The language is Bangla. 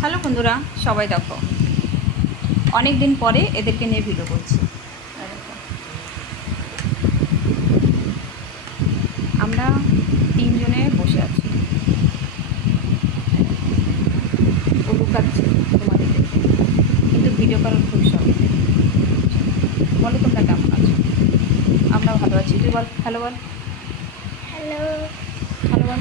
হ্যালো বন্ধুরা, সবাই দেখো অনেক দিন পরে এদেরকে নিয়ে ভিডিও করছি। আমরা তিনজনে বসে আছি, ও লুকাচ্ছে তোমাদের দেখে, কিন্তু ভিডিও করার খুব শখ। বলো তোমরা কেমন আছো? আমরা ভালো আছি। তুই বল, হ্যালো বল, হ্যালো। হ্যালো বল।